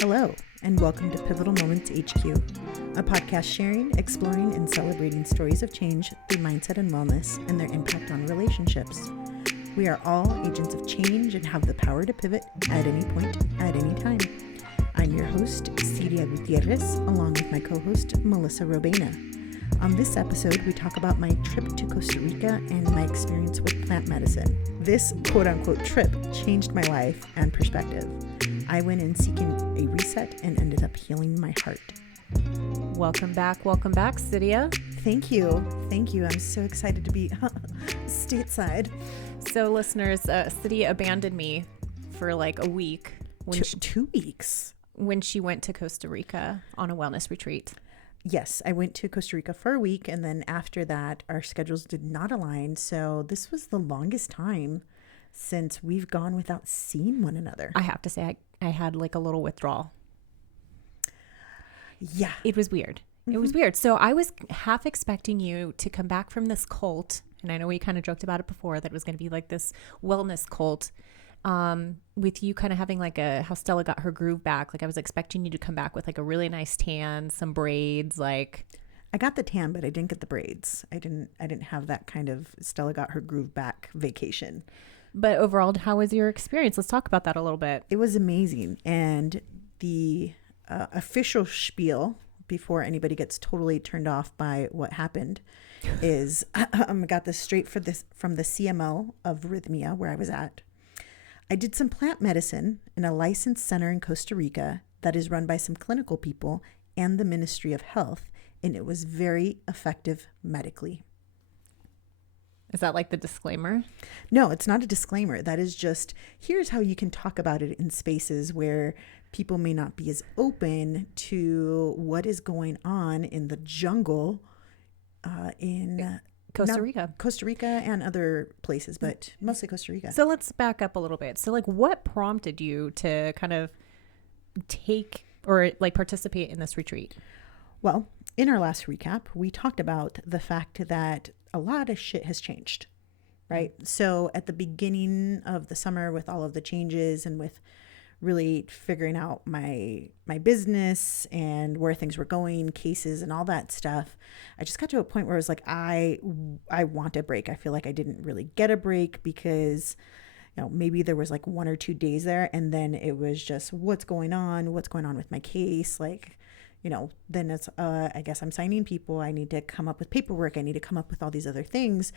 Hello, and welcome to Pivotal Moments HQ, a podcast sharing, exploring, and celebrating stories of change through mindset and wellness and their impact on relationships. We are all agents of change and have the power to pivot at any point, at any time. I'm your host, Siria Gutierrez, along with my co-host, Melissa Robena. On this episode, we talk about my trip to Costa Rica and my experience with plant medicine. This quote-unquote trip changed my life and perspective. I went in seeking a reset and ended up healing my heart. Welcome back, Siria. Thank you. I'm so excited to be stateside. So listeners, Siria abandoned me for like a week. Two weeks? When she went to Costa Rica on a wellness retreat. Yes, I went to Costa Rica for a week, and then after that, our schedules did not align. So this was the longest time since we've gone without seeing one another. I have to say, I had like a little withdrawal. Yeah. It was weird. Mm-hmm. It was weird. So I was half expecting you to come back from this cult. And I know we kind of joked about it before, that it was going to be like this wellness cult. With you kind of having like how Stella got her groove back. Like I was expecting you to come back with like a really nice tan, some braids, like. I got the tan, but I didn't get the braids. I didn't have that kind of Stella got her groove back vacation. But overall, how was your experience? Let's talk about that a little bit. It was amazing. And the official spiel, before anybody gets totally turned off by what happened, is I got this straight from the CMO of Rythmia, where I was at. I did some plant medicine in a licensed center in Costa Rica that is run by some clinical people and the Ministry of Health, and it was very effective medically. Is that like the disclaimer? No, it's not a disclaimer. That is just, here's how you can talk about it in spaces where people may not be as open to what is going on in the jungle in Costa Rica and other places, but mostly Costa Rica. So let's back up a little bit. So like what prompted you to kind of take or like participate in this retreat? Well, in our last recap, we talked about the fact that a lot of shit has changed, right? So at the beginning of the summer, with all of the changes and with really figuring out my business and where things were going, cases and all that stuff, I just got to a point where I was like, I want a break. I feel like I didn't really get a break because, you know, maybe there was like 1 or 2 days there, and then it was just what's going on with my case, like, you know, then it's, I guess I'm signing people. I need to come up with paperwork. I need to come up with all these other things.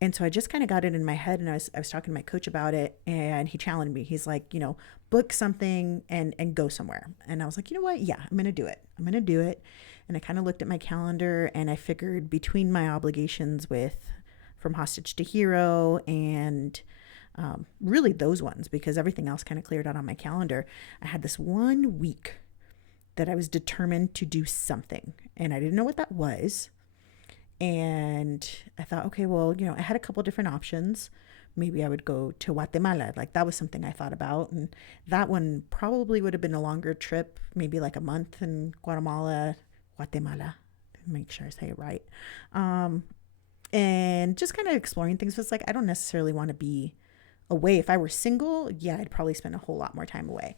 And so I just kind of got it in my head, and I was talking to my coach about it, and he challenged me. He's like, you know, book something and go somewhere. And I was like, you know what? Yeah, I'm going to do it. And I kind of looked at my calendar, and I figured between my obligations from hostage to hero and really those ones, because everything else kind of cleared out on my calendar, I had this 1 week that I was determined to do something, and I didn't know what that was. And I thought, okay, well, you know, I had a couple different options. Maybe I would go to Guatemala. Like that was something I thought about. And that one probably would have been a longer trip, maybe like a month in Guatemala, make sure I say it right. And just kind of exploring things. It's like, I don't necessarily want to be away. If I were single, yeah, I'd probably spend a whole lot more time away.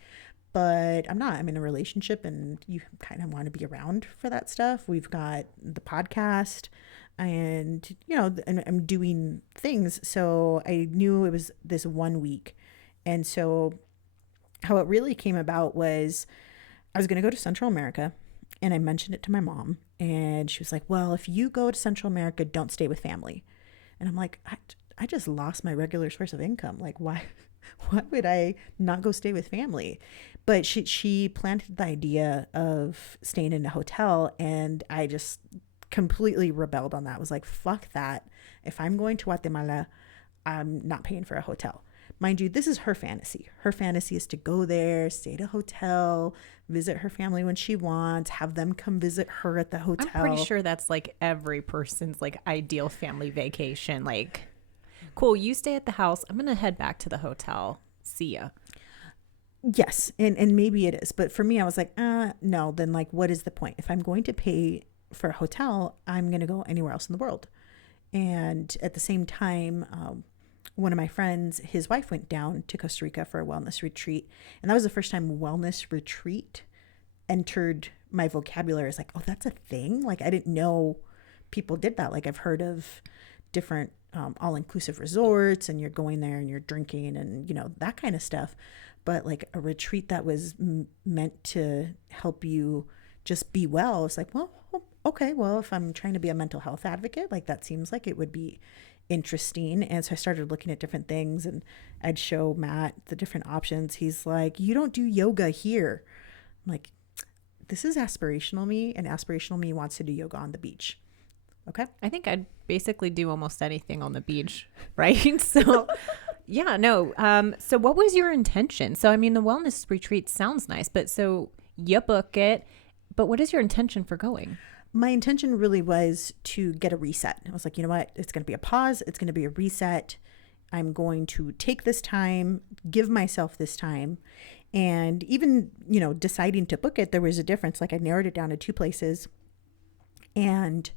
But I'm not. I'm in a relationship, and you kind of want to be around for that stuff. We've got the podcast, and, you know, and I'm doing things. So I knew it was this 1 week. And so how it really came about was I was going to go to Central America, and I mentioned it to my mom, and she was like, well, if you go to Central America, don't stay with family. And I'm like, I just lost my regular source of income. Like, why would I not go stay with family? But she planted the idea of staying in a hotel, and I just completely rebelled on that. I was like, fuck that. If I'm going to Guatemala, I'm not paying for a hotel. Mind you, this is her fantasy. Her fantasy is to go there, stay at a hotel, visit her family when she wants, have them come visit her at the hotel. I'm pretty sure that's like every person's like ideal family vacation. Like, cool, you stay at the house. I'm going to head back to the hotel. See ya. Yes, and maybe it is. But for me, I was like, no, then like, what is the point? If I'm going to pay for a hotel, I'm going to go anywhere else in the world. And at the same time, one of my friends, his wife went down to Costa Rica for a wellness retreat. And that was the first time wellness retreat entered my vocabulary as like, oh, that's a thing. Like, I didn't know people did that. Like, I've heard of different all-inclusive resorts, and you're going there and you're drinking and, you know, that kind of stuff. But like a retreat that was meant to help you just be well, it's like, well, okay, well, if I'm trying to be a mental health advocate, like that seems like it would be interesting. And so I started looking at different things, and I'd show Matt the different options. He's like, you don't do yoga here. I'm like, this is aspirational me, and aspirational me wants to do yoga on the beach. Okay. I think I'd basically do almost anything on the beach, right? So yeah, no. So what was your intention? So, I mean, the wellness retreat sounds nice, but so you book it, but what is your intention for going? My intention really was to get a reset. I was like, you know what? It's going to be a pause. It's going to be a reset. I'm going to take this time, give myself this time. And even, you know, deciding to book it, there was a difference. Like I narrowed it down to 2 places, and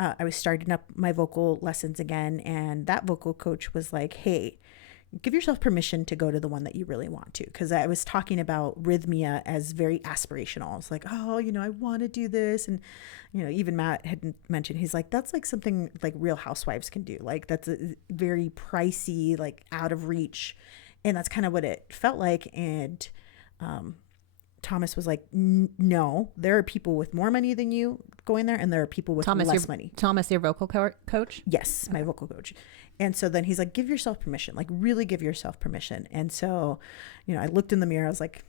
I was starting up my vocal lessons again. And that vocal coach was like, hey, give yourself permission to go to the one that you really want to. Because I was talking about Rythmia as very aspirational. I was like, oh, you know, I want to do this. And, you know, even Matt had mentioned, he's like, that's like something like Real Housewives can do. Like that's a very pricey, like out of reach. And that's kind of what it felt like. And Thomas was like, no, there are people with more money than you going there, and there are people with less money. Thomas, your vocal coach? Yes, okay. My vocal coach. And so then he's like, give yourself permission, like really give yourself permission. And so, you know, I looked in the mirror. I was like,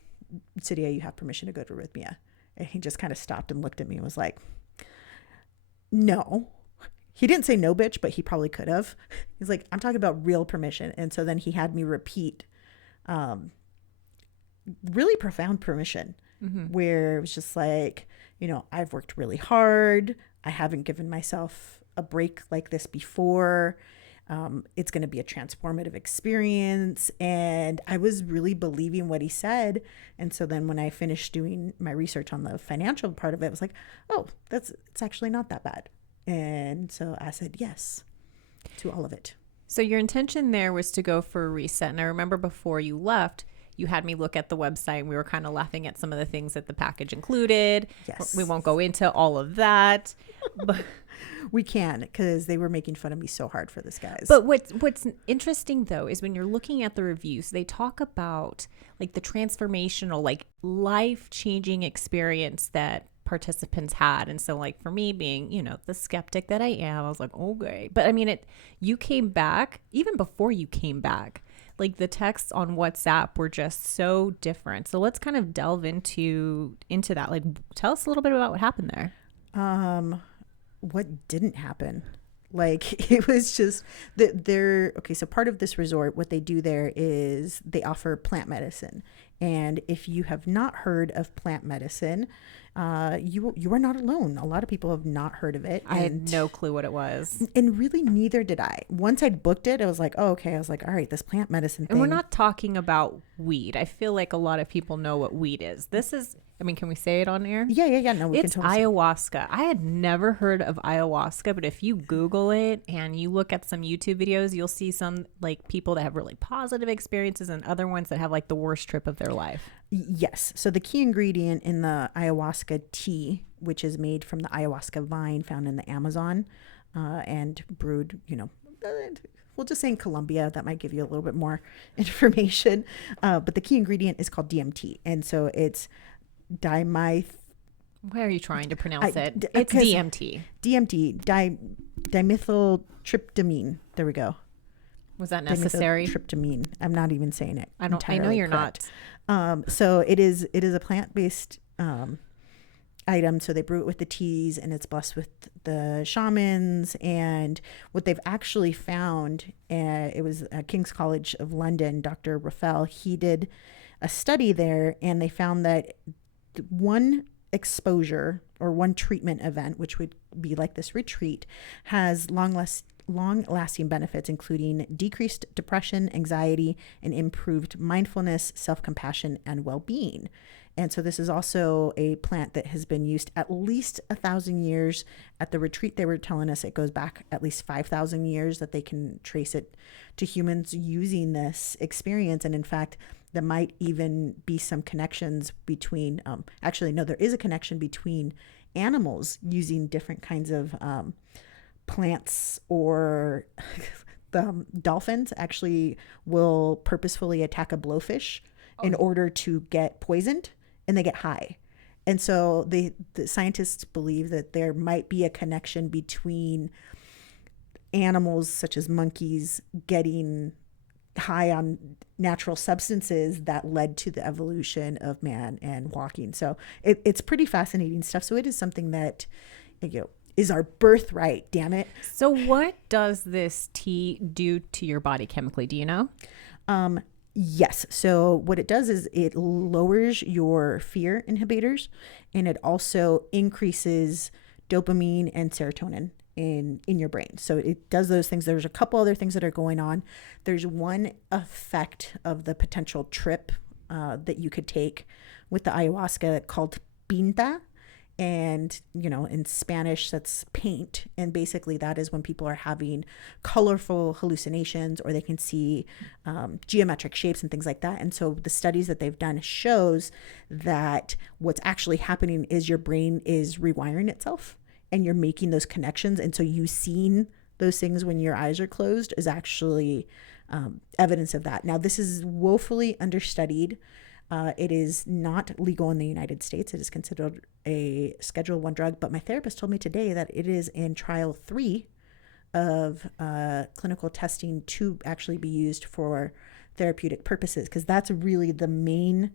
Siria, you have permission to go to Rythmia. And he just kind of stopped and looked at me and was like, no. He didn't say no, bitch, but he probably could have. He's like, I'm talking about real permission. And so then he had me repeat really profound permission, where it was just like, you know, I've worked really hard. I haven't given myself a break like this before. It's going to be a transformative experience. And I was really believing what he said. And so then when I finished doing my research on the financial part of it, I was like, oh, it's actually not that bad. And so I said yes to all of it. So your intention there was to go for a reset. And I remember before you left, you had me look at the website, and we were kind of laughing at some of the things that the package included. Yes. We won't go into all of that. But we can, because they were making fun of me so hard for this, guys. But what's interesting, though, is when you're looking at the reviews, they talk about like the transformational, like life-changing experience that participants had. And so like for me being, you know, the skeptic that I am, I was like, okay. But I mean, you came back, even before you came back, like the texts on WhatsApp were just so different. So let's kind of delve into that. Like, tell us a little bit about what happened there. What didn't happen? Like, it was just okay. So part of this resort, what they do there is they offer plant medicine. And if you have not heard of plant medicine, you are not alone. A lot of people have not heard of it. I had no clue what it was. And really neither did I. Once I'd booked it, I was like, oh, okay. I was like, all right, this plant medicine thing. And we're not talking about weed. I feel like a lot of people know what weed is. This is, I mean, can we say it on air? Yeah. No, we it's can totally ayahuasca. I had never heard of ayahuasca, but if you Google it and you look at some YouTube videos, you'll see some like people that have really positive experiences and other ones that have like the worst trip of their life. Yes. So the key ingredient in the ayahuasca tea, which is made from the ayahuasca vine found in the Amazon and brewed, you know, we'll just say in Colombia, that might give you a little bit more information. But the key ingredient is called DMT. And so it's Why are you trying to pronounce it? It's DMT. DMT, dimethyltryptamine. There we go. Was that necessary? Dimethyltryptamine. I'm not even saying it. I know you're correct. Not. So it is a plant-based item. So they brew it with the teas, and it's blessed with the shamans. And what they've actually found, it was King's College of London, Dr. Raphael, he did a study there, and they found that one exposure or one treatment event, which would be like this retreat, has long-lasting benefits, including decreased depression, anxiety, and improved mindfulness, self-compassion, and well-being. And so this is also a plant that has been used at least 1,000 years. At the retreat, they were telling us it goes back at least 5,000 years that they can trace it to humans using this experience. And in fact, there might even be some connections between, actually, no, there is a connection between animals using different kinds of plants, or the dolphins actually will purposefully attack a blowfish in order to get poisoned, and they get high. And so the scientists believe that there might be a connection between animals such as monkeys getting high on natural substances that led to the evolution of man and walking. So it's pretty fascinating stuff. So it is something that, is our birthright, damn it. So what does this tea do to your body chemically? Do you know? Yes. So what it does is it lowers your fear inhibitors, and it also increases dopamine and serotonin in your brain. So it does those things. There's a couple other things that are going on. There's one effect of the potential trip that you could take with the ayahuasca called pinta. And, in Spanish, that's paint. And basically that is when people are having colorful hallucinations, or they can see geometric shapes and things like that. And so the studies that they've done shows that what's actually happening is your brain is rewiring itself, and you're making those connections. And so you seeing those things when your eyes are closed is actually evidence of that. Now, this is woefully understudied. It is not legal in the United States. It is considered a Schedule I drug. But my therapist told me today that it is in trial 3 of clinical testing to actually be used for therapeutic purposes, because that's really the main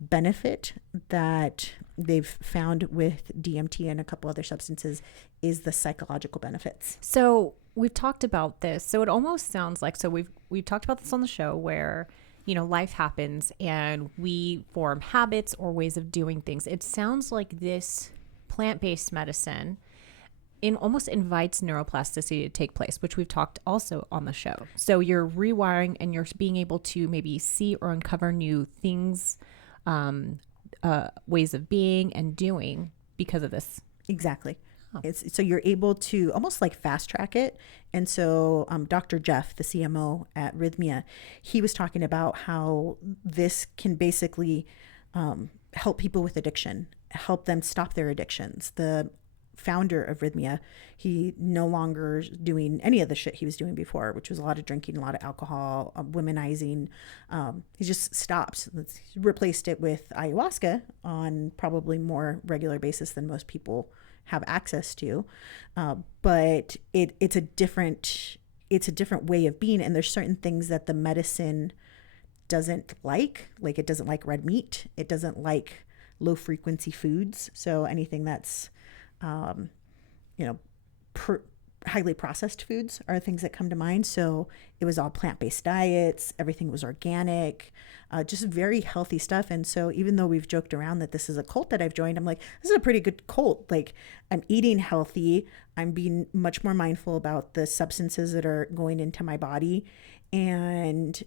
benefit that they've found with DMT and a couple other substances, is the psychological benefits. So we've talked about this. So it almost sounds like, so we've talked about this on the show where, life happens and we form habits or ways of doing things. It sounds like this plant-based medicine almost invites neuroplasticity to take place, which we've talked also on the show. So you're rewiring and you're being able to maybe see or uncover new things, ways of being and doing because of this. Exactly. So you're able to almost like fast track it. And so Dr. Jeff, the CMO at Rythmia, he was talking about how this can basically help people with addiction, help them stop their addictions. The founder of Rythmia, he no longer is doing any of the shit he was doing before, which was a lot of drinking, a lot of alcohol, womanizing. He just stopped. He replaced it with ayahuasca on probably more regular basis than most people have access to, but it's a different way of being. And there's certain things that the medicine doesn't like it doesn't like red meat. It doesn't like low frequency foods. So anything that's, highly processed foods are things that come to mind. So it was all plant-based diets. Everything was organic, just very healthy stuff. And so even though we've joked around that this is a cult that I've joined, I'm like, this is a pretty good cult. Like, I'm eating healthy. I'm being much more mindful about the substances that are going into my body. And,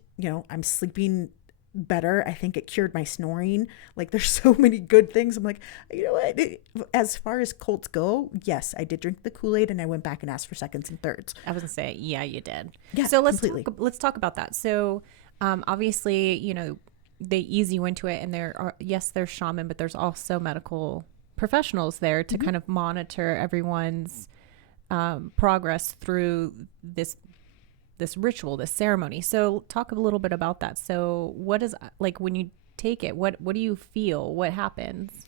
I'm sleeping better. I think it cured my snoring. Like, there's so many good things. I'm like, you know what? As far as cults go, yes, I did drink the Kool-Aid and I went back and asked for seconds and thirds. I was gonna say, yeah, you did. Yeah, so let's completely. talk about that. So, obviously, they ease you into it, and there's shaman, but there's also medical professionals there to kind of monitor everyone's progress through this ritual, this ceremony. So talk a little bit about that. So what is, like, when you take it, what do you feel? What happens?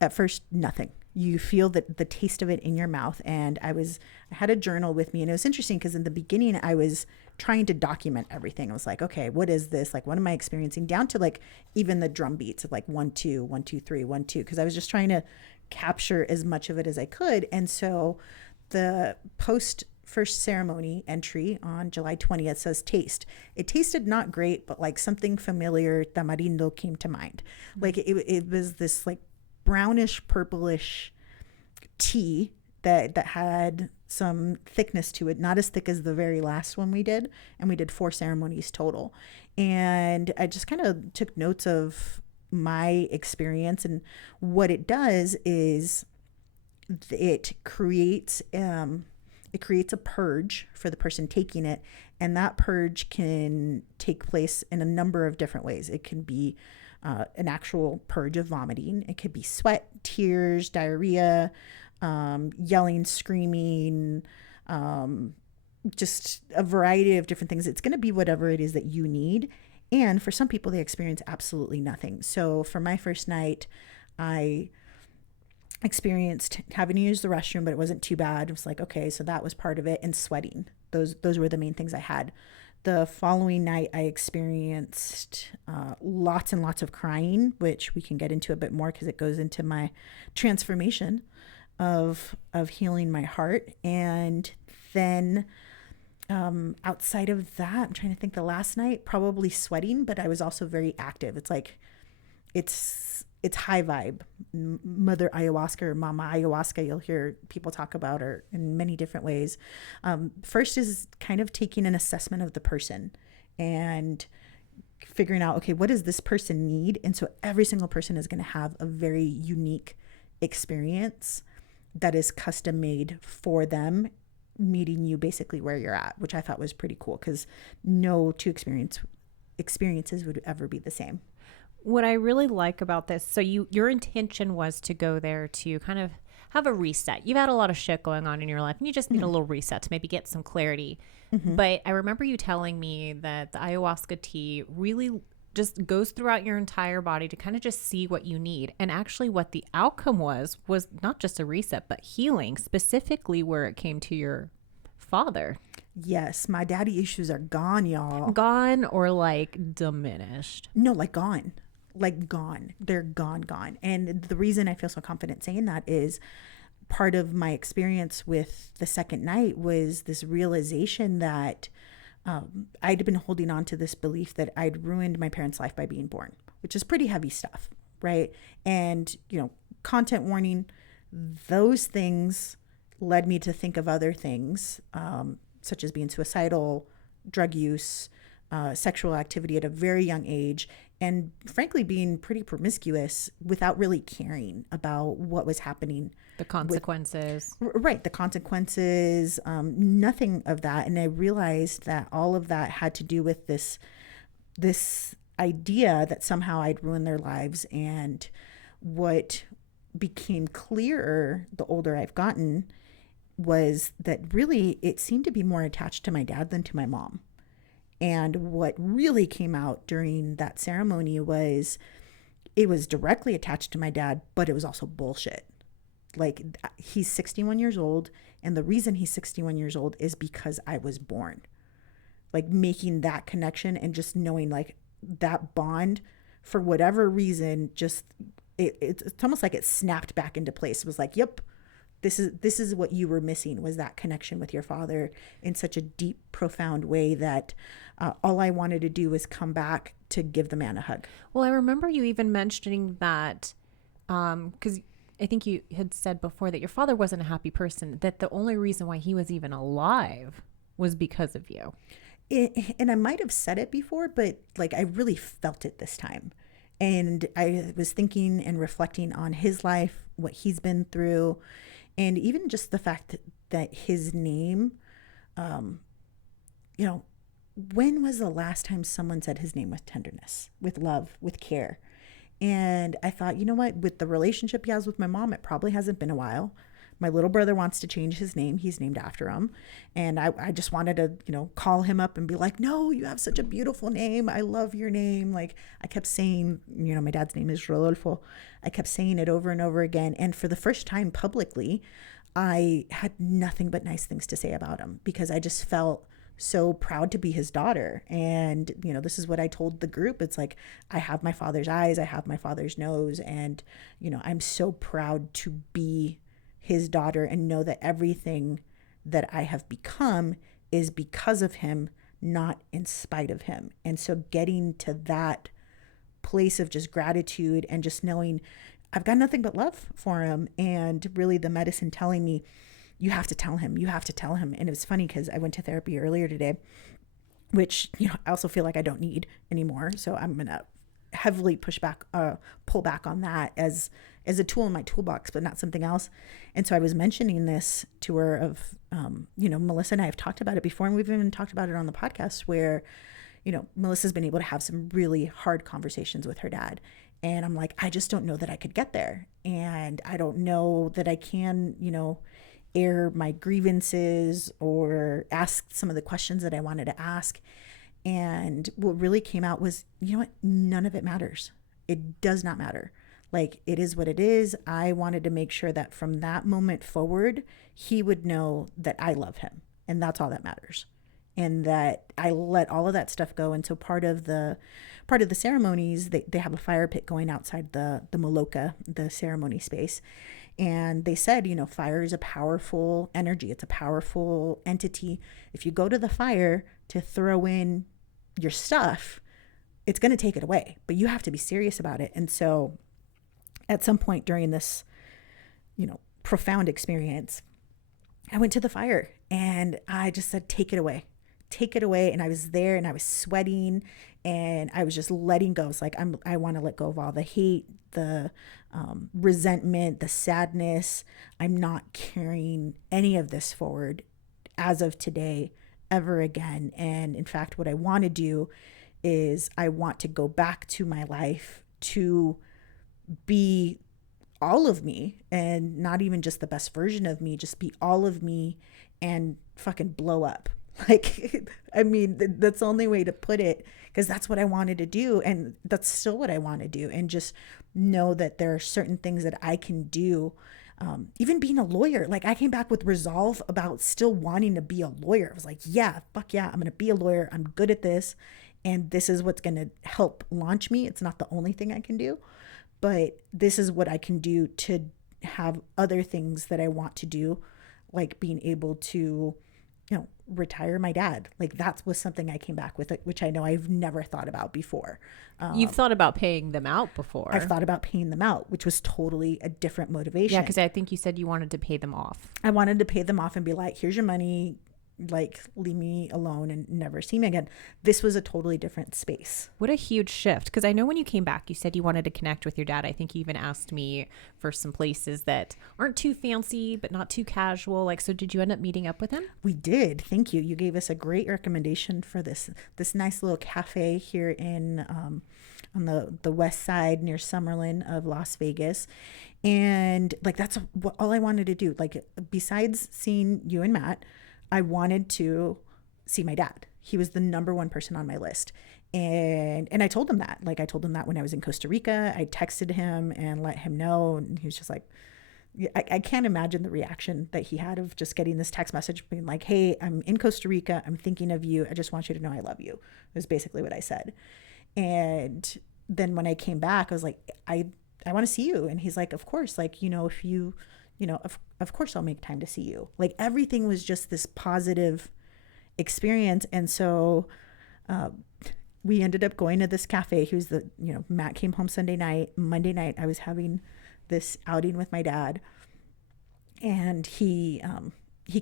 At first, nothing. You feel the taste of it in your mouth. And I had a journal with me, and it was interesting because in the beginning I was trying to document everything. I was like, okay, what is this? Like, what am I experiencing? Down to like even the drum beats of like 1, 2, 1, 2, 3, 1, 2, because I was just trying to capture as much of it as I could. And so the first ceremony entry on July 20th says taste. It tasted not great, but like something familiar, tamarindo, came to mind. Like it was this like brownish, purplish tea that had some thickness to it, not as thick as the very last one we did. And we did 4 ceremonies total. And I just kind of took notes of my experience. And what it does is it creates a purge for the person taking it, and that purge can take place in a number of different ways. It can be an actual purge of vomiting. It could be sweat, tears, diarrhea, yelling, screaming, just a variety of different things. It's going to be whatever it is that you need. And for some people, they experience absolutely nothing. So for my first night, I experienced having to use the restroom, but it wasn't too bad. It was like, okay, so that was part of it. And sweating. Those were the main things I had. The following night, I experienced lots and lots of crying, which we can get into a bit more because it goes into my transformation of healing my heart. And then outside of that, I'm trying to think, the last night, probably sweating, but I was also very active. It's like, it's high vibe. Mother ayahuasca or mama ayahuasca, you'll hear people talk about her in many different ways. First is kind of taking an assessment of the person and figuring out, okay, what does this person need? And so every single person is going to have a very unique experience that is custom made for them, meeting you basically where you're at, which I thought was pretty cool because no two experiences would ever be the same. What I really like about this, so your intention was to go there to kind of have a reset. You've had a lot of shit going on in your life and you just need a little reset to maybe get some clarity. But I remember you telling me that the ayahuasca tea really just goes throughout your entire body to kind of just see what you need. And actually what the outcome was not just a reset, but healing, specifically where it came to your father. Yes, my daddy issues are gone, y'all. Gone or like diminished? No, like gone. Like gone. They're gone. And the reason I feel so confident saying that is part of my experience with the second night was this realization that I'd been holding on to this belief that I'd ruined my parents' life by being born, which is pretty heavy stuff, right? And, content warning, those things led me to think of other things, such as being suicidal, drug use, sexual activity at a very young age, and frankly, being pretty promiscuous without really caring about what was happening. The consequences. Right. The consequences, nothing of that. And I realized that all of that had to do with this idea that somehow I'd ruined their lives. And what became clearer the older I've gotten was that really it seemed to be more attached to my dad than to my mom. And what really came out during that ceremony was it was directly attached to my dad, but it was also bullshit. Like, he's 61 years old, and the reason he's 61 years old is because I was born. Like, making that connection and just knowing, like, that bond, for whatever reason, just it's almost like it snapped back into place. It was like, yep, this is what you were missing, was that connection with your father in such a deep, profound way that all I wanted to do was come back to give the man a hug. Well, I remember you even mentioning that because I think you had said before that your father wasn't a happy person, that the only reason why he was even alive was because of you. And I might have said it before, but like I really felt it this time. And I was thinking and reflecting on his life, what he's been through, and even just the fact that his name, when was the last time someone said his name with tenderness, with love, with care? And I thought, you know what, with the relationship he has with my mom, it probably hasn't been a while. My little brother wants to change his name. He's named after him. And I just wanted to, call him up and be like, no, you have such a beautiful name. I love your name. Like, I kept saying, my dad's name is Rodolfo. I kept saying it over and over again. And for the first time publicly, I had nothing but nice things to say about him because I just felt so proud to be his daughter. And, this is what I told the group. It's like, I have my father's eyes. I have my father's nose. And, I'm so proud to be his daughter and know that everything that I have become is because of him, not in spite of him. And so getting to that place of just gratitude and just knowing I've got nothing but love for him, and really the medicine telling me, you have to tell him. And it was funny because I went to therapy earlier today, which, I also feel like I don't need anymore. So I'm going to heavily pull back on that as a tool in my toolbox, but not something else. And so I was mentioning this to her of, Melissa and I have talked about it before, and we've even talked about it on the podcast where, Melissa's been able to have some really hard conversations with her dad. And I'm like, I just don't know that I could get there. And I don't know that I can, air my grievances or ask some of the questions that I wanted to ask. And what really came out was, you know what? None of it matters. It does not matter. Like, it is what it is. I wanted to make sure that from that moment forward, he would know that I love him. And that's all that matters. And that I let all of that stuff go. And so part of the ceremonies, they have a fire pit going outside the Maloka, the ceremony space. And they said, fire is a powerful energy. It's a powerful entity. If you go to the fire to throw in your stuff, it's going to take it away, but you have to be serious about it. And so at some point during this, profound experience, I went to the fire and I just said, take it away. Take it away. And I was there and I was sweating and I was just letting go. It's like, I want to let go of all the hate, the resentment, the sadness. I'm not carrying any of this forward as of today, ever again. And in fact, what I want to do is I want to go back to my life to be all of me, and not even just the best version of me, just be all of me and fucking blow up. Like, I mean, that's the only way to put it, because that's what I wanted to do. And that's still what I want to do. And just know that there are certain things that I can do. Even being a lawyer, like I came back with resolve about still wanting to be a lawyer. I was like, yeah, fuck yeah, I'm going to be a lawyer. I'm good at this. And this is what's going to help launch me. It's not the only thing I can do, but this is what I can do to have other things that I want to do, like being able to, retire my dad. Like that was something I came back with, which I know I've never thought about before. You've thought about paying them out before. I've thought about paying them out, which was totally a different motivation. Yeah, because I think you said you wanted to pay them off. I wanted to pay them off and be like, here's your money. Like, leave me alone and never see me again. This was a totally different space. What a huge shift. Because I know when you came back, you said you wanted to connect with your dad. I think you even asked me for some places that aren't too fancy, but not too casual. Like, so did you end up meeting up with him? We did. Thank you. You gave us a great recommendation for this nice little cafe here in on the west side near Summerlin of Las Vegas. And like, that's all I wanted to do. Like, besides seeing you and Matt, I wanted to see my dad. He was the number one person on my list. And I told him that. Like, I told him that when I was in Costa Rica. I texted him and let him know. And he was just like, I can't imagine the reaction that he had of just getting this text message being like, hey, I'm in Costa Rica. I'm thinking of you. I just want you to know I love you. It was basically what I said. And then when I came back, I was like, I want to see you. And he's like, of course. Like, if you... of course I'll make time to see you. Like, everything was just this positive experience. And so we ended up going to this cafe. He was Matt came home Sunday night. Monday night, I was having this outing with my dad. And he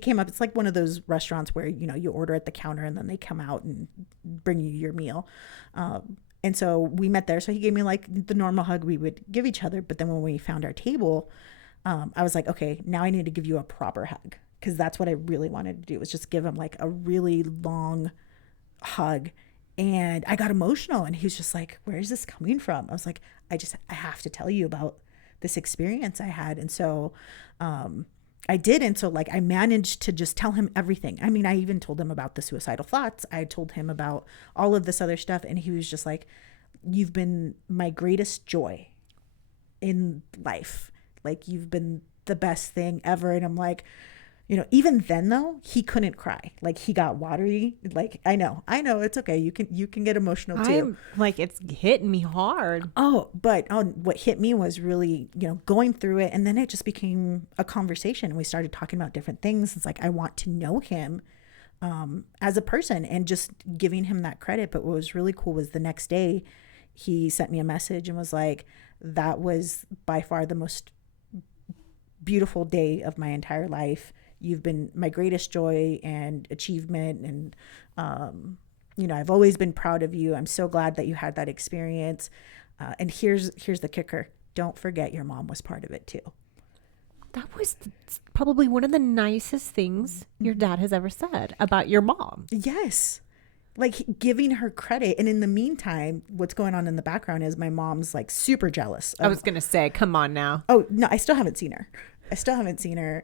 came up. It's like one of those restaurants where, you order at the counter and then they come out and bring you your meal. And so we met there. So he gave me like the normal hug we would give each other. But then when we found our table, I was like, okay, now I need to give you a proper hug, because that's what I really wanted to do, was just give him like a really long hug. And I got emotional, and he was just like, where is this coming from? I was like, I have to tell you about this experience I had. And so I did. And so like, I managed to just tell him everything. I mean, I even told him about the suicidal thoughts. I told him about all of this other stuff. And he was just like, you've been my greatest joy in life. Like, you've been the best thing ever. And I'm like, even then though, he couldn't cry. Like, he got watery. Like, I know it's okay. You can get emotional too. I'm like, it's hitting me hard. But what hit me was really, going through it. And then it just became a conversation. We started talking about different things. It's like, I want to know him as a person, and just giving him that credit. But what was really cool was the next day he sent me a message and was like, that was by far the most beautiful day of my entire life. You've been my greatest joy and achievement. And, I've always been proud of you. I'm so glad that you had that experience. And here's the kicker. Don't forget your mom was part of it too. That was probably one of the nicest things your dad has ever said about your mom. Yes. Like giving her credit. And in the meantime, what's going on in the background is my mom's like super jealous. I was going to say, come on now. Oh, no, I still haven't seen her.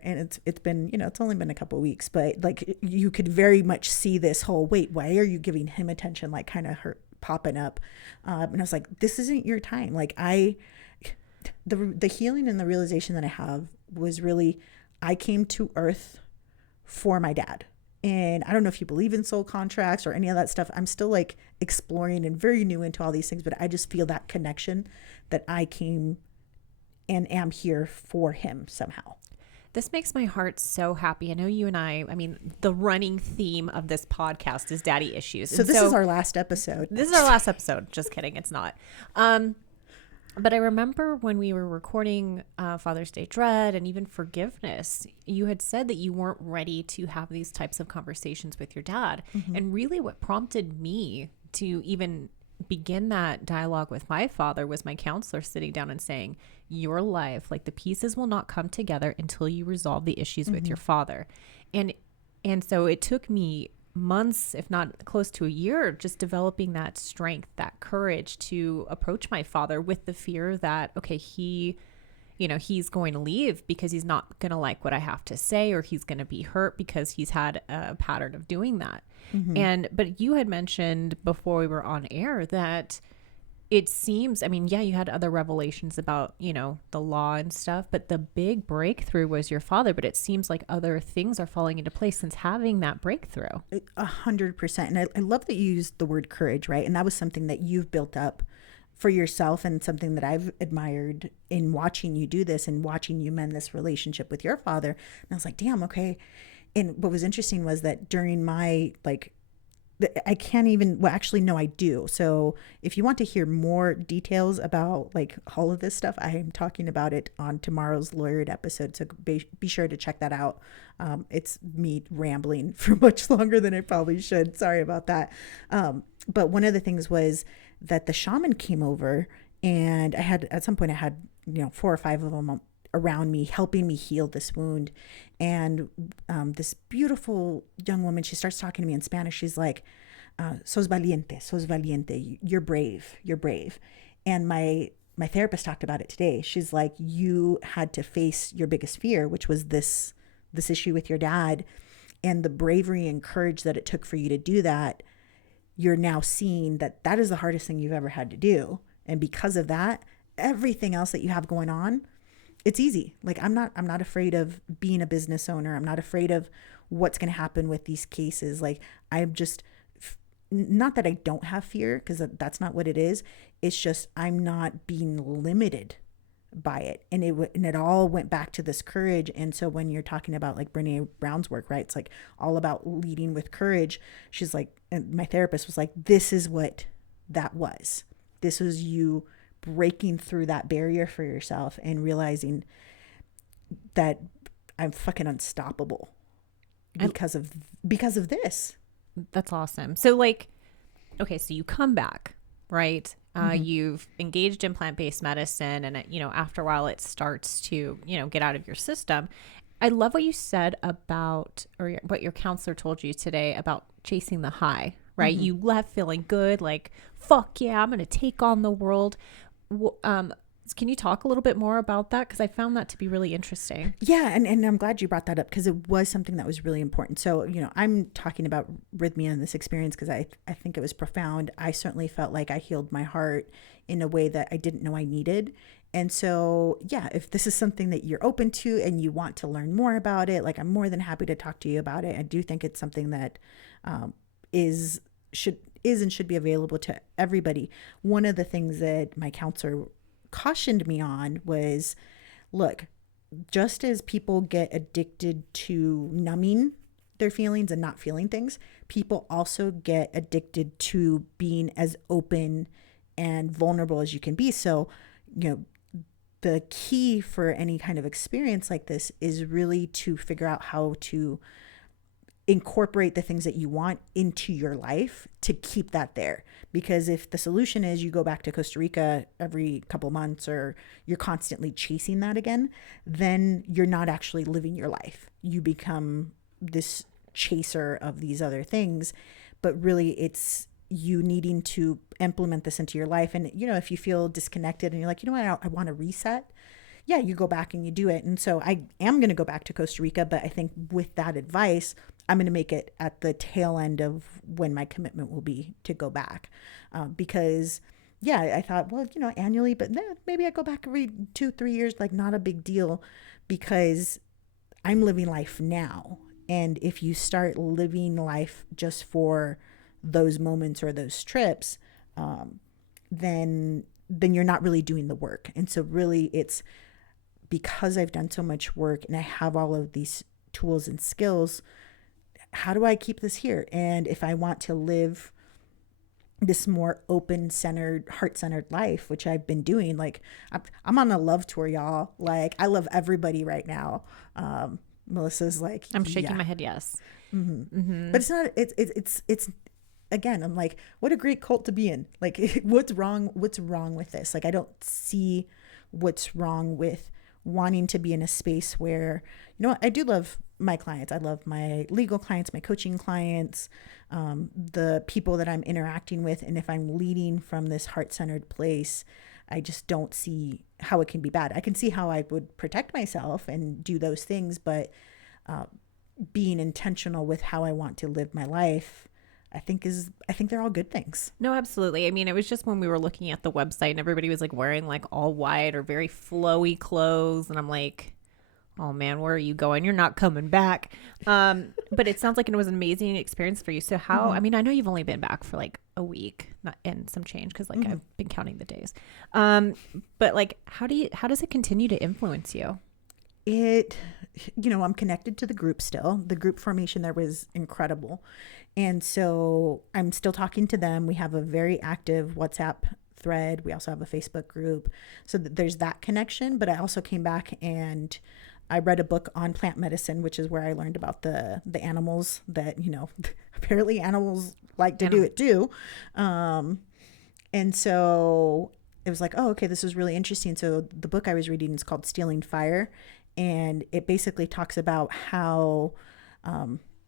And it's been, it's only been a couple of weeks, but like you could very much see this whole, wait, why are you giving him attention? Like kind of her popping up. And I was like, this isn't your time. Like the healing and the realization that I have was really, I came to earth for my dad. And I don't know if you believe in soul contracts or any of that stuff. I'm still like exploring and very new into all these things, but I just feel that connection that I came and am here for him somehow. This makes my heart so happy. I know you and I mean, the running theme of this podcast is daddy issues. So this is our last episode. This is our last episode. Just kidding. It's not. But I remember when we were recording Father's Day Dread and even forgiveness, you had said that you weren't ready to have these types of conversations with your dad. Mm-hmm. And really what prompted me to even begin that dialogue with my father was my counselor sitting down and saying, your life, like the pieces will not come together until you resolve the issues with your father. And so it took me months, if not close to a year, just developing that strength, that courage to approach my father with the fear that, okay, he's going to leave because he's not going to like what I have to say, or he's going to be hurt because he's had a pattern of doing that. Mm-hmm. But you had mentioned before we were on air that it seems, you had other revelations about, the law and stuff, but the big breakthrough was your father. But it seems like other things are falling into place since having that breakthrough. 100%. And I love that you used the word courage, right? And that was something that you've built up for yourself and something that I've admired in watching you do this and watching you mend this relationship with your father. And I was like, damn, okay. And what was interesting was that during my I can't even, well, actually, no, I do. So if you want to hear more details about like all of this stuff, I am talking about it on tomorrow's Lawyered episode. So be sure to check that out. It's me rambling for much longer than I probably should. Sorry about that. But one of the things was that the shaman came over, and at some point I had, 4 or 5 of them around me, helping me heal this wound. And this beautiful young woman, she starts talking to me in Spanish. She's like, sos valiente, you're brave. And my therapist talked about it today. She's like, you had to face your biggest fear, which was this issue with your dad, and the bravery and courage that it took for you to do that. You're now seeing that is the hardest thing you've ever had to do. And because of that, everything else that you have going on, it's easy. Like I'm not afraid of being a business owner. I'm not afraid of what's going to happen with these cases. Like I'm just, not that I don't have fear, because that's not what it is. It's just, I'm not being limited by it. And it all went back to this courage. And so when you're talking about like Brene Brown's work, right, it's like all about leading with courage. She's like, and my therapist was like, this is what that was. This was you breaking through that barrier for yourself and realizing that I'm fucking unstoppable because of this. That's awesome. So like, okay, so you come back, right? You've engaged in plant-based medicine, and after a while it starts to, get out of your system. I love what you said about, or what your counselor told you today about chasing the high, right? Mm-hmm. You left feeling good, like, fuck yeah, I'm going to take on the world. Can you talk a little bit more about that? Because I found that to be really interesting. Yeah, and I'm glad you brought that up, because it was something that was really important. So, I'm talking about Rythmia and this experience because I think it was profound. I certainly felt like I healed my heart in a way that I didn't know I needed. And so, yeah, if this is something that you're open to and you want to learn more about it, like I'm more than happy to talk to you about it. I do think it's something that should be available to everybody. One of the things that my counselor cautioned me on was, look, just as people get addicted to numbing their feelings and not feeling things, people also get addicted to being as open and vulnerable as you can be. So, the key for any kind of experience like this is really to figure out how to incorporate the things that you want into your life to keep that there. Because if the solution is you go back to Costa Rica every couple months, or you're constantly chasing that again, then you're not actually living your life. You become this chaser of these other things, but really it's you needing to implement this into your life. And, if you feel disconnected and you're like, I want to reset, yeah, you go back and you do it. And so I am going to go back to Costa Rica, but I think with that advice, I'm going to make it at the tail end of when my commitment will be to go back. Because, yeah, I thought, well, annually, but maybe I go back every 2-3 years, like not a big deal, because I'm living life now. And if you start living life just for those moments or those trips, then you're not really doing the work. And so really it's because I've done so much work and I have all of these tools and skills, how do I keep this here? And if I want to live this more open-centered, heart-centered life, which I've been doing, like I'm on a love tour, y'all. Like I love everybody right now. Melissa's like, I'm shaking my head. Yes. Mm-hmm. Mm-hmm. But it's not, it's again, I'm like, what a great cult to be in. Like what's wrong with this? Like, I don't see what's wrong with wanting to be in a space where, I do love my clients. I love my legal clients, my coaching clients, the people that I'm interacting with. And if I'm leading from this heart-centered place, I just don't see how it can be bad. I can see how I would protect myself and do those things, but being intentional with how I want to live my life, I think they're all good things. No, absolutely. I mean, it was just when we were looking at the website and everybody was like wearing like all white or very flowy clothes. And I'm like, oh man, where are you going? You're not coming back. But it sounds like it was an amazing experience for you. So how, I mean, I know you've only been back for like a week and some change, because like I've been counting the days. But like, how does it continue to influence you? I'm connected to the group still. The group formation there was incredible. And so I'm still talking to them. We have a very active WhatsApp thread. We also have a Facebook group. So there's that connection. But I also came back and I read a book on plant medicine, which is where I learned about the animals that, apparently animals like to do it too. And so it was like, oh, okay, this is really interesting. So the book I was reading is called Stealing Fire. And it basically talks about how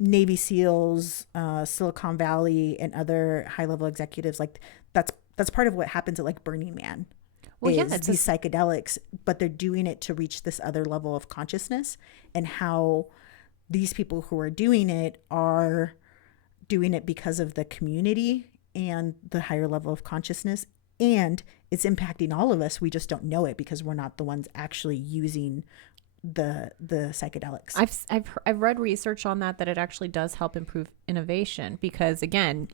Navy SEALs, Silicon Valley, and other high-level executives, like that's part of what happens at like Burning Man. Well, yeah, it's these psychedelics, but they're doing it to reach this other level of consciousness, and how these people who are doing it are doing it because of the community and the higher level of consciousness, and it's impacting all of us. We just don't know it because we're not the ones actually using the psychedelics. I've read research on that it actually does help improve innovation, because again,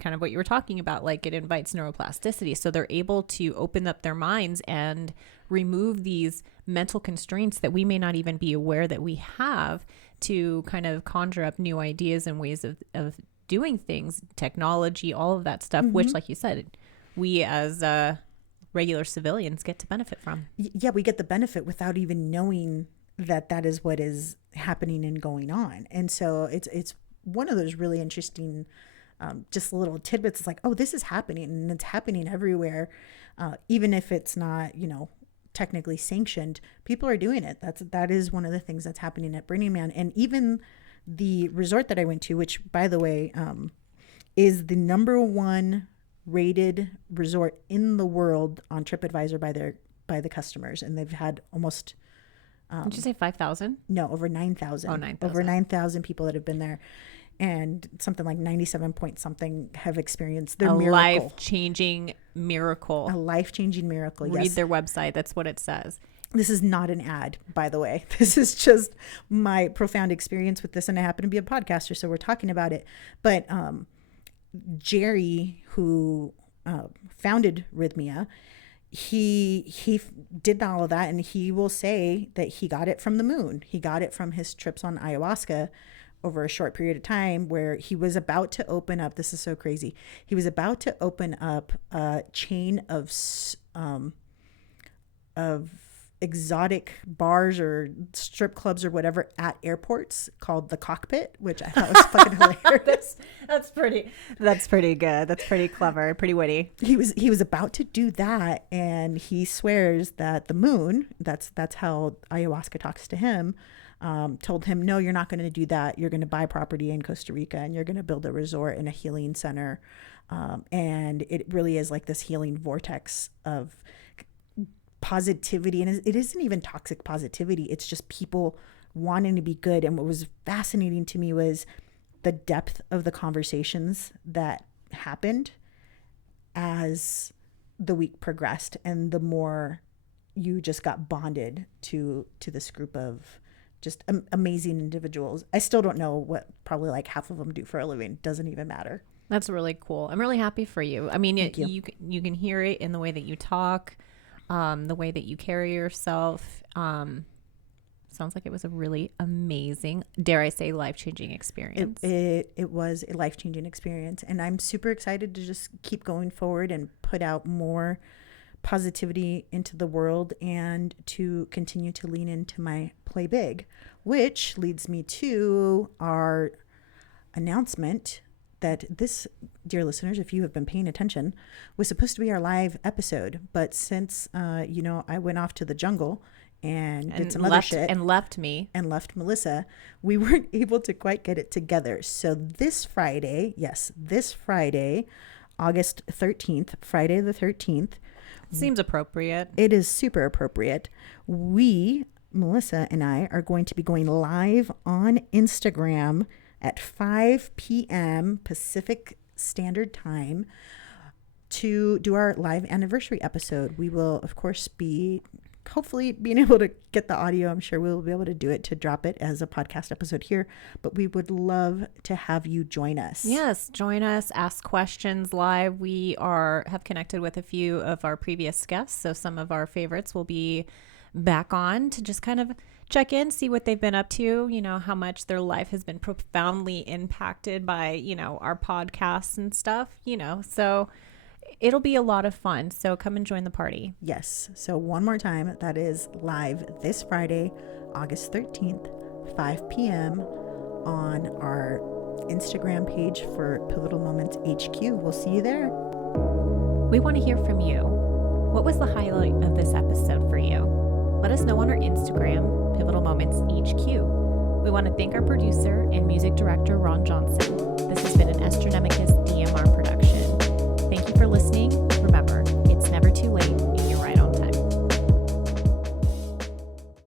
kind of what you were talking about, like it invites neuroplasticity, so they're able to open up their minds and remove these mental constraints that we may not even be aware that we have, to kind of conjure up new ideas and ways of doing things, technology, all of that stuff, which, like you said, we as regular civilians get to benefit from. Yeah, we get the benefit without even knowing that is what is happening and going on. And so it's one of those really interesting just little tidbits. It's like, oh, this is happening, and it's happening everywhere. Even if it's not, technically sanctioned, people are doing it. That is one of the things that's happening at Burning Man. And even the resort that I went to, which by the way, is the #1 rated resort in the world on TripAdvisor by the customers, and they've had almost did you say 5,000? No, over 9,000. Oh, 9,000. Over 9,000 people that have been there, and something like 97 point something have experienced their miracle. Life-changing miracle. A life-changing miracle. Read yes. their website. That's what it says. This is not an ad, by the way. This is just my profound experience with this, and I happen to be a podcaster, so we're talking about it. But Jerry, who founded Rythmia, he did all of that, and he will say that he got it from the moon. He got it from his trips on ayahuasca over a short period of time, where he was about to open up. This is so crazy. He was about to open up a chain of exotic bars or strip clubs or whatever at airports called the Cockpit, which I thought was fucking hilarious. That's pretty good. That's pretty clever, pretty witty. He was about to do that, and he swears that the moon, that's how ayahuasca talks to him, told him, no, you're not going to do that. You're going to buy property in Costa Rica and you're going to build a resort and a healing center. And it really is like this healing vortex of positivity. And it isn't even toxic positivity. It's just people wanting to be good. And what was fascinating to me was the depth of the conversations that happened as the week progressed, and the more you just got bonded to this group of just amazing individuals. I still don't know what probably like half of them do for a living. Doesn't even matter. That's really cool. I'm really happy for you. I mean, you can hear it in the way that you talk, the way that you carry yourself. Sounds like it was a really amazing, dare I say, life-changing experience. It was a life-changing experience, and I'm super excited to just keep going forward and put out more positivity into the world and to continue to lean into my play big, which leads me to our announcement that this, dear listeners, if you have been paying attention, was supposed to be our live episode. But since, I went off to the jungle and did some other shit. And left me. And left Melissa, we weren't able to quite get it together. So this Friday, August 13th, Friday the 13th. Seems appropriate. It is super appropriate. We, Melissa and I, are going to be going live on Instagram at 5 p.m. Pacific Standard Time to do our live anniversary episode. We will, of course, be hopefully being able to get the audio. I'm sure we'll be able to do it to drop it as a podcast episode here, but we would love to have you join us. Yes, join us, ask questions live. We have connected with a few of our previous guests, so some of our favorites will be back on to just kind of check in, see what they've been up to, how much their life has been profoundly impacted by, our podcasts and stuff, so it'll be a lot of fun. So come and join the party. Yes. So one more time, that is live this Friday, August 13th, 5 p.m. on our Instagram page for Pivotal Moments HQ. We'll see you there. We want to hear from you. What was the highlight of this episode for you? Let us know on our Instagram, Pivotal Moments HQ. We want to thank our producer and music director, Ron Johnson. This